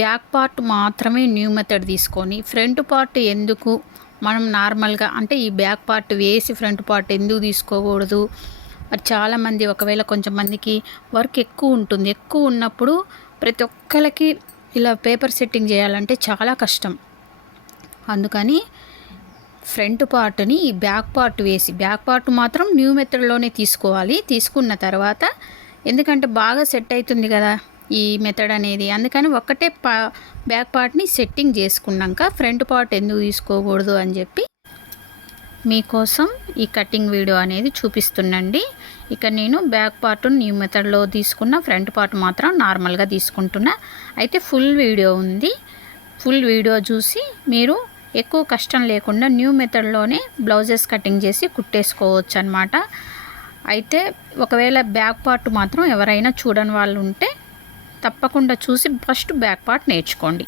Back part మాత్రమే new method తీసుకొని front part ఎందుకు మనం నార్మల్గా అంటే ఈ బ్యాక్ పార్ట్ వేసి ఫ్రంట్ పార్ట్ ఎందుకు తీసుకోకూడదు? మరి చాలామంది ఒకవేళ కొంచెం మందికి వర్క్ ఎక్కువ ఉంటుంది. ఎక్కువ ఉన్నప్పుడు ప్రతి ఒక్కరికి ఇలా పేపర్ సెట్టింగ్ చేయాలంటే చాలా కష్టం. అందుకని ఫ్రంట్ పార్ట్ని ఈ బ్యాక్ పార్ట్ వేసి బ్యాక్ పార్ట్ మాత్రం న్యూ మెథడ్లోనే తీసుకోవాలి. తీసుకున్న తర్వాత ఎందుకంటే బాగా సెట్ అవుతుంది కదా ఈ మెథడ్ అనేది, అందుకని ఒక్కటే బ్యాక్ పార్ట్ని సెట్టింగ్ చేసుకున్నాక ఫ్రంట్ పార్ట్ ఎందుకు తీసుకోకూడదు అని చెప్పి మీకోసం ఈ కటింగ్ వీడియో అనేది చూపిస్తున్నాండి. ఇక నేను బ్యాక్ పార్ట్ న్యూ మెథడ్లో తీసుకున్న, ఫ్రంట్ పార్ట్ మాత్రం నార్మల్గా తీసుకుంటున్నా. అయితే ఫుల్ వీడియో ఉంది. ఫుల్ వీడియో చూసి మీరు ఎక్కువ కష్టం లేకుండా న్యూ మెథడ్లోనే బ్లౌజెస్ కటింగ్ చేసి కుట్టేసుకోవచ్చు అన్నమాట. అయితే ఒకవేళ బ్యాక్ పార్ట్ మాత్రం ఎవరైనా చూడని వాళ్ళు ఉంటే తప్పకుండా చూసి ఫస్ట్ బ్యాక్ పార్ట్ నేర్చుకోండి.